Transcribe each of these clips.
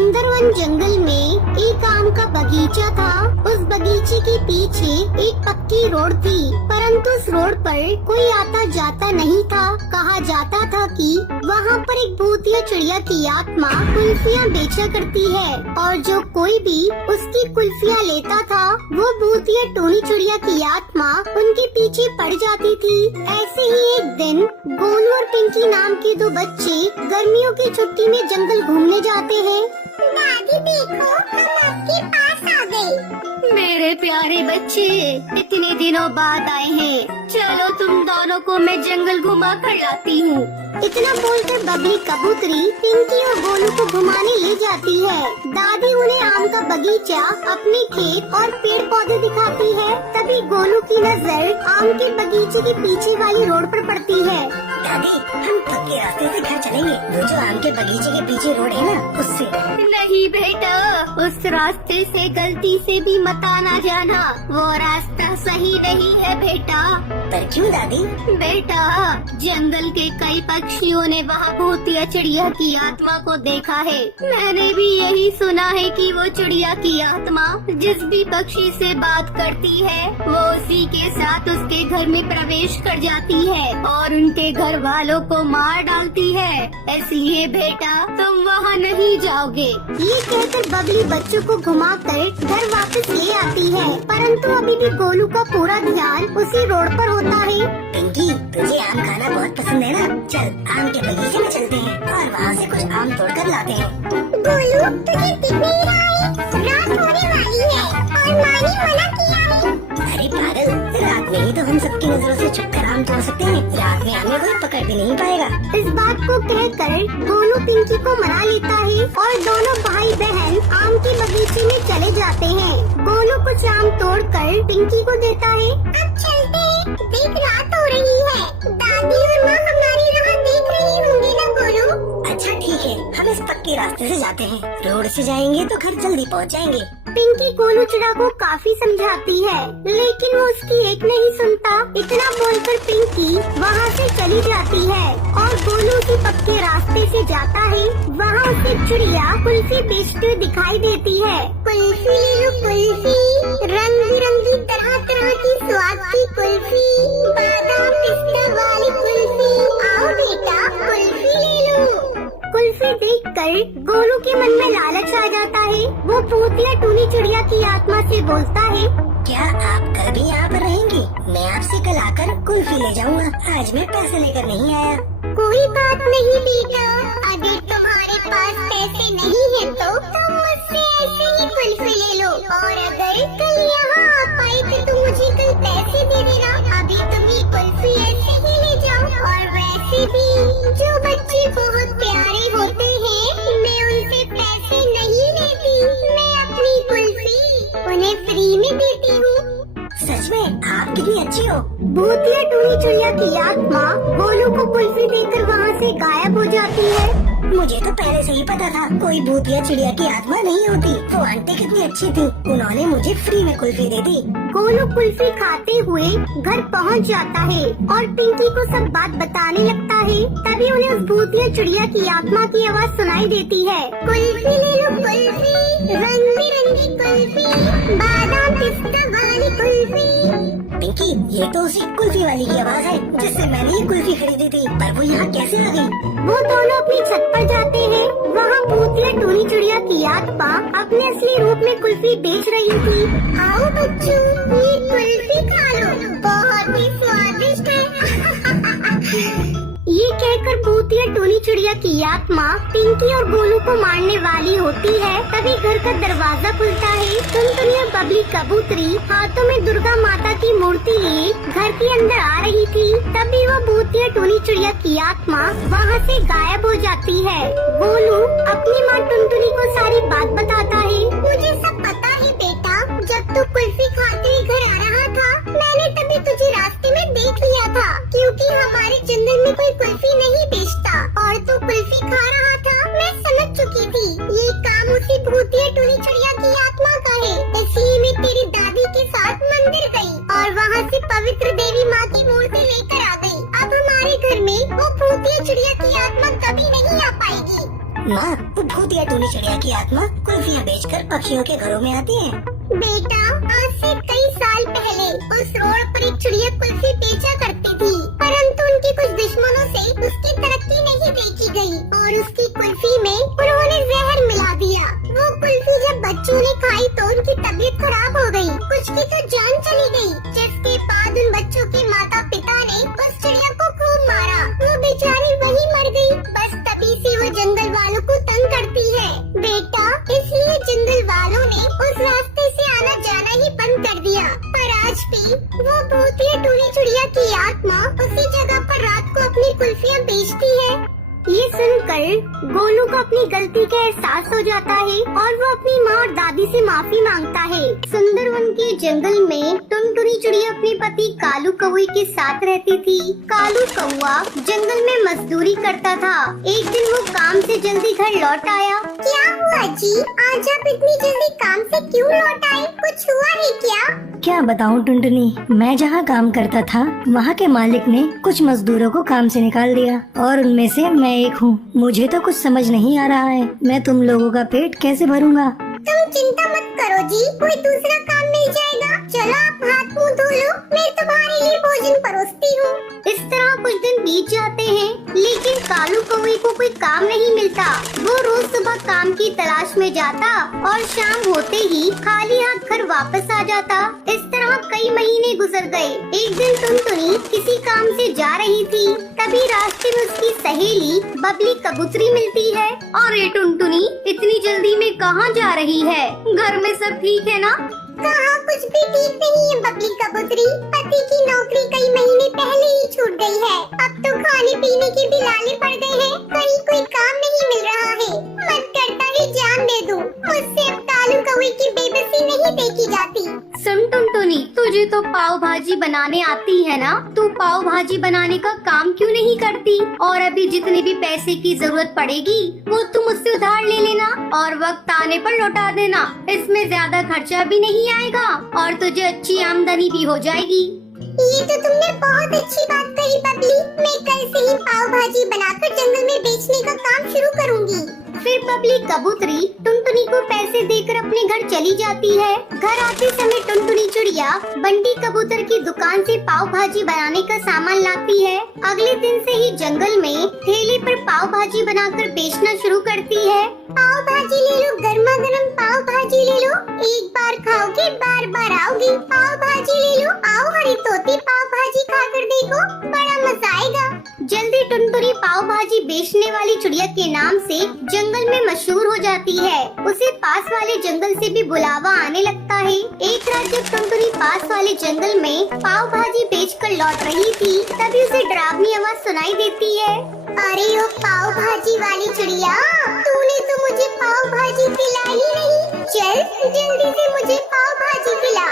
सुंदर वन जंगल में एक आम का बगीचा था। उस बगीचे के पीछे एक पक्की रोड थी, परंतु उस रोड पर कोई आता जाता नहीं था। कहा जाता था कि वहाँ पर एक भूतिया चिड़िया की आत्मा कुल्फियाँ बेचा करती है, और जो कोई भी उसकी कुल्फियाँ लेता था वो भूतिया टोनी चिड़िया की आत्मा उनके पीछे पड़ जाती थी। ऐसे ही एक दिन गोलू और पिंकी नाम के दो बच्चे गर्मियों की छुट्टी में जंगल घूमने जाते हैं। दादी देखो, हम आपके पास आ गए। मेरे प्यारे बच्चे, इतने दिनों बाद आए हैं। चलो तुम दोनों को मैं जंगल घुमा कर लाती हूँ। इतना बोलकर बबली कबूतरी पिंकी और गोलू को घुमाने ले जाती है। दादी उन्हें आम का बगीचा, अपने खेत और पेड़ पौधे दिखाती है। तभी गोलू की नजर आम के बगीचे के पीछे वाली रोड पर पड़ती है। दादी, हम पक्के रास्ते से घर चलेंगे। वो जो आम के बगीचे के पीछे रोड है ना, उससे। नहीं बेटा, उस रास्ते से गलती से भी मत आना जाना। वो रास्ता सही नहीं है बेटा। पर क्यों दादी? बेटा, जंगल के कई पक्षियों ने वहाँ भूतिया चिड़िया की आत्मा को देखा है। मैंने भी यही सुना है कि वो चिड़िया की आत्मा जिस भी पक्षी से बात करती है वो उसी के साथ उसके घर में प्रवेश कर जाती है और उनके घर वालों को मार डालती है। इसलिए बेटा, तुम वहाँ नहीं जाओगे। ये कहकर बबली बच्चों को घुमाकर घर वापस ले आती है, परंतु अभी भी गोलू का पूरा ध्यान उसी रोड पर होता है। पिंकी, तुझे आम खाना बहुत पसंद है ना? चल आम के बगीचे में चलते हैं और वहाँ से कुछ आम तोड़ कर लाते हैं। गोलू, तुझे दिख नहीं रहा है? रात होने वाली है और माँ ने मना किया है। अरे पागल, रात में ही तो हम सबकी नजरों से छुपकर आम तोड़ सकते हैं। रात में हमें कोई पकड़ भी नहीं पाएगा। इस बात को कहकर गोलू पिंकी को मना लेता है और दोनों भाई बहन आम के बगीचे में चले जाते हैं। गोलू कुछ आम तोड़कर पिंकी को देता है। अब चलते हैं, देख रात हो रही है। दादी और माँ हमारी राह देख रही होंगी ना गोलू? अच्छा ठीक है, हम इस पक्के रास्ते से जाते हैं। रोड से जाएंगे तो घर जल्दी पहुँच जाएंगे। पिंकी गोलू चिड़ा को काफी समझाती है, लेकिन वो उसकी एक नहीं सुनता। इतना बोलकर पिंकी वहाँ से चली जाती है और गोलू उसी पक्के रास्ते से जाता है। वहाँ उसे चिड़िया कुल्फी बेचती हुई दिखाई देती है। कुल्फी ले लो कुल्फी, रंग बिरंगी तरह तरह की स्वाद की कुल्फी, बादाम पिस्ता वाली कुल्फी। आओ बेटा, कुल्फी ले लो। कुल्फी देखकर गोलू के मन में लालच आ जाता है। वो भूतिया टूनी चिड़िया की आत्मा से बोलता है, क्या आप कल भी यहाँ पर रहेंगे? मैं आपसे कल आकर कुल्फी ले जाऊँगा। आज मैं पैसे लेकर नहीं आया। कोई बात नहीं बेटा, अगर तुम्हारे पास पैसे नहीं है तो तुम मुझसे ऐसे ही कुल्फी ले लो, और अगर कल यहाँ आ पाए तो तुम मुझे कल पैसे दे देना। अभी तुम ये कुल्फी ऐसे ही ले जाओ। और वैसे भी जो बच्चे बहुत प्यारे होते हैं, मैं उनसे पैसे नहीं लेती। मैं अपनी कुल्फी उन्हें फ्री में देती हूँ। सच में आप कितनी अच्छी हो। भूतिया टूनी चिड़िया की आत्मा गोलू को कुल्फी देकर वहाँ से गायब हो जाती है। मुझे तो पहले से ही पता था कोई भूतिया चिड़िया की आत्मा नहीं होती। वो आंटी कितनी अच्छी थी, उन्होंने मुझे फ्री में कुल्फी दे दी। गोलू कुल्फी खाते हुए घर पहुंच जाता है और पिंकी को सब बात बताने लगता है। तभी उन्हें उस भूतिया चिड़िया की आत्मा की आवाज़ सुनाई देती है। कुल्फी ले लो कुल्फी, रंग बिरंगी कुल्फी, बादाम पिस्ता वाली कुल्फी। पिंकी, ये तो उसी कुल्फी वाली की आवाज़ है जिससे मैंने ये कुल्फी खरीदी थी। पर वो यहाँ कैसे आ गई? वो दोनों अपनी छत पर जाते हैं। वहाँ भूतिया टूनी चिड़िया की आत्मा अपने असली रूप में कुल्फी बेच रही थी। आओ बच्चों, ये कुल्फी खा लो, बहुत ही स्वादिष्ट है। ये कहकर भूतिया टूनी चिड़िया की आत्मा पिंकी और गोलू को मारने वाली होती है। तभी घर का दरवाजा खुलता है। टुनटुनी और बबली कबूतरी हाथों में दुर्गा माता की मूर्ति लिए घर के अंदर आ रही थी। तभी वो भूतिया टूनी चिड़िया की आत्मा वहाँ से गायब हो जाती है। गोलू अपनी माँ टुनटुनी को सारी बात बताता है। मुझे सब पता है बेटा, जब तू कुल्फी खाते ही घर आ रहा था, मैंने तभी तुझे रास्ते में देख लिया था, क्योंकि हमारे जंगल में कोई कुल्फी नहीं बेचता और तू कुल्फी खा रहा था। मैं समझ चुकी थी ये काम उसी भूतिया टूनी चिड़िया की आत्मा का है। इसलिए मैं तेरी दादी के साथ मंदिर गई और वहाँ से पवित्र देवी माँ की मूर्ति लेकर आ गई। अब हमारे घर में वो भूतिया चिड़िया की आत्मा कभी नहीं आ पाएगी। माँ, वो भूतिया टूनी चिड़िया की आत्मा कुल्फियाँ बेचकर पक्षियों के घरों में आती है। बेटा, आज से कई साल पहले उस रोड पर एक चिड़िया कुल्फी बेचा करती थी, परंतु उनके कुछ दुश्मनों से उसकी तरक्की नहीं देखी गई और उसकी कुल्फी में उन्होंने जहर मिला दिया। वो कुल्फी जब बच्चों ने खाई तो उनकी तबीयत खराब हो गई, कुछ की तो जान चली गई, जिसके बाद उन बच्चों के माता पिता ने उस चिड़िया को खूब मारा। वो बेचारी वहीं मर गई। बस तभी से वो जंगल वालों को तंग करती है। बेटा, इसलिए जंगल वालों ने उस रास्ते से आना जाना ही बंद कर दिया। पर आज भी वो भूतिया टूनी चिड़िया की आत्मा उसी जगह पर रात को अपनी कुल्फियाँ बेचती है। ये सुनकर गोलू को अपनी गलती का एहसास हो जाता है और वो अपनी माँ और दादी से माफी मांगता है। सुंदरवन के जंगल में टुनटुनी चिड़िया अपने पति कालू कौवे के साथ रहती थी। कालू कौवा जंगल में मजदूरी करता था। एक दिन वो काम से जल्दी घर लौट आया। क्या हुआ जी, आज आप इतनी जल्दी काम से क्यों लौट आए? कुछ हुआ है क्या? क्या बताऊं टुनटुनी, मैं जहाँ काम करता था वहाँ के मालिक ने कुछ मजदूरों को काम से निकाल दिया और उनमें से मैं एक हूँ। मुझे तो कुछ समझ नहीं आ रहा है, मैं तुम लोगों का पेट कैसे भरूंगा? तुम चिंता मत करो जी, कोई दूसरा काम मिल जाएगा। चलो आप हाथ मुंह धो लो, मैं तुम्हारे लिए भोजन परोसती हूँ। इस तरह कुछ दिन बीत जाते हैं, लेकिन कालू कौवे को कोई काम नहीं मिलता। वो रोज सुबह काम की तलाश में जाता और शाम होते ही खाली हाथ घर वापस आ जाता। इस तरह कई महीने गुजर गए। एक दिन टुनटुनी किसी काम से जा रही थी, तभी रास्ते में उसकी सहेली बबली कबूतरी मिलती है। अरे टुनटुनी, इतनी जल्दी में कहाँ जा रही है? घर में सब ठीक है ना? कहाँ कुछ भी ठीक नहीं है बबली कबूतरी। पति की नौकरी कई महीने पहले ही छूट गई है। अब तो खाने पीने के भी लाले पड़ गए हैं। कहीं कोई काम नहीं मिल रहा है। मन करता है जान दे दूं। मुझसे अब कालू कौवे की बेबसी नहीं देखी जाती। सुन टुनटुनी, तुझे तो पाव भाजी बनाने आती है ना? तू पाव भाजी बनाने का काम क्यों नहीं करती? और अभी जितने भी पैसे की जरूरत पड़ेगी वो तुम मुझसे उधार ले लेना और वक्त आने पर लौटा देना। इसमें ज्यादा खर्चा भी नहीं आएगा और तुझे अच्छी आमदनी भी हो जाएगी। ये तो तुमने बहुत अच्छी बात कही बबली। मैं कल से ही पाव भाजी बनाकर जंगल में बेचने का काम शुरू करूंगी। फिर बबली कबूतरी टुनटुनी को पैसे देकर अपने घर चली जाती है। घर आते समय टुनटुनी चिड़िया बंटी कबूतर की दुकान से पाव भाजी बनाने का सामान लाती है। अगले दिन से ही जंगल में ठेले पर पाव भाजी बनाकर बेचना शुरू करती है। पाव भाजी ले लो, गर्मा गर्म पाव भाजी ले लो। एक बार खाओगे बार बार आओगे। पाव भाजी ले लो, आओ हरी तोती पाव भाजी खाकर देखो, बड़ा मजा आएगा। जल्दी टुनटुनी पाव भाजी बेचने वाली चिड़िया के नाम से जंगल में मशहूर हो जाती है। उसे पास वाले जंगल से भी बुलावा आने लगता है। एक रात जब टुनटुनी पास वाले जंगल में पाव भाजी बेचकर लौट रही थी, तभी उसे डरावनी आवाज सुनाई देती है। अरे ओ पाव भाजी वाली चिड़िया, तूने तो मुझे पाव भाजी खिलाई नहीं। चल जल्दी से मुझे पाव भाजी खिला।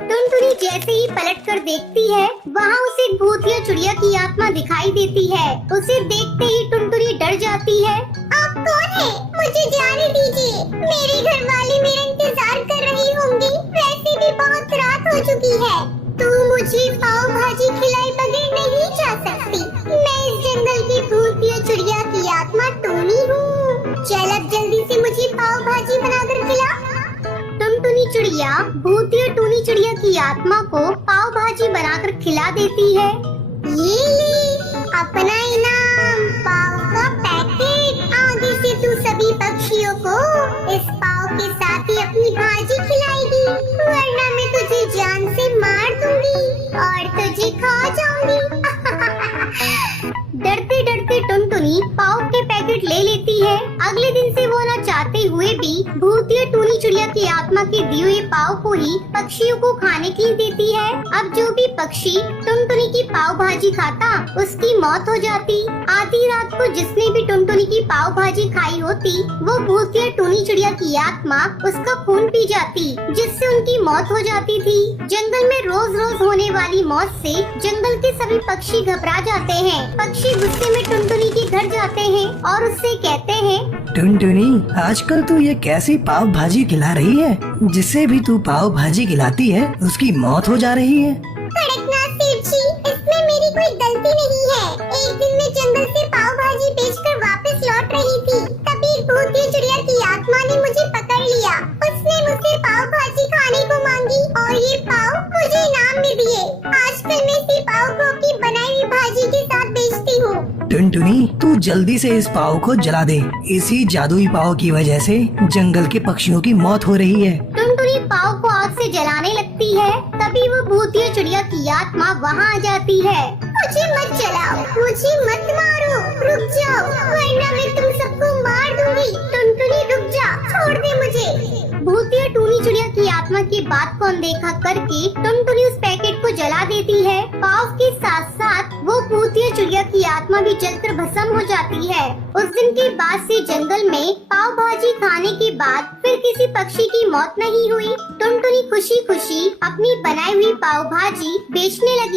टुनटुनी जैसे ही पलट कर देखती है, वहाँ उसे एक भूतिया चिड़िया की आत्मा दिखाई देती है। उसे देखते ही टुनटुनी डर जाती है। आप कौन है? मुझे जाने दीजिए। मेरे घर वाले मेरा इंतजार कर रही होंगी। वैसे भी बहुत रात हो चुकी है। तू मुझे पाव भाजी खिलाए बगैर नहीं जा सकती। मैं इस जंगल की भूतिया चिड़िया की आत्मा टोनी हूँ। चल अब जल्दी से मुझे पाव भाजी बनाकर खिला। टुनटुनी चिड़िया भूतिया टूनी चिड़िया की आत्मा को पाव भाजी बनाकर खिला देती है। ये ले अपना इनाम, पाव का पैकेट। आगे से तू सभी पक्षियों को इस पाव के साथ ही अपनी भाजी खिलाएगी, वरना मैं तुझे जान से मार दूंगी और तुझे खा जाऊंगी। डरते डरते टुनटुनी पाव के पैकेट ले लेती है। अगले दिन से वो न चाहते हुए भी भूतिया टूनी चिड़िया की आत्मा के दिए हुए पाव को ही पक्षियों को खाने के लिए देती है। अब जो भी पक्षी टुनटुनी की पाव भाजी खाता, उसकी मौत हो जाती। आधी रात को जिसने भी टुनटुनी की पाव भाजी खाई होती, वो भूतिया टूनी चिड़िया की आत्मा उसका खून पी जाती, जिससे उनकी मौत हो जाती थी। जंगल में रोज रोज होने वाली मौत से जंगल के सभी पक्षी घबरा जाते हैं। पक्षी गुस्से में टुनटुनी के घर जाते हैं और उससे कहते हैं, टुनटुनी, आजकल तू ये कैसी पाव भाजी खिला रही है? जिसे भी तू पाव भाजी खिलाती है उसकी मौत हो जा रही है। कड़कनाथ सेठ जी, इसमें मेरी कोई गलती नहीं है। एक दिन मैं जंगल से पाव भाजी बेचकर वापस लौट रही थी, तभी एक भूतिया चिड़िया की आत्मा ने मुझे पकड़ लिया। उसने मुझसे पाव भाजी खाने को मांगी और ये पाव मुझे इनाम में दिए। आजकल मैं इसी पाव को अपनी बनाई हुई भाजी के साथ बेचती हूँ। टुनटुनी, तू जल्दी से इस पाव को जला दे। इसी जादुई पाव की वजह से जंगल के पक्षियों की मौत हो रही है। टुनटुनी पाव को आग से जलाने लगती है, तभी वो भूतिया चिड़िया की आत्मा वहाँ आ जाती है। मुझे मत जलाओ, मुझे मत मारो, रुक जाओ वरना मैं तुम सबको मार दूंगी। टुनटुनी रुक जा, छोड़ दे मुझे। भूतिया टूनी चिड़िया की आत्मा की बात को अनदेखा करके टुनटुनी उस पैकेट को जला देती है। पाव के साथ साथ वो भूतिया चिड़िया की आत्मा भी जलकर भस्म हो जाती है। उस दिन के बाद से जंगल में पाव भाजी खाने के बाद फिर किसी पक्षी की मौत नहीं हुई। टुनटुनी खुशी खुशी अपनी बनाई हुई पाव भाजी बेचने लगी।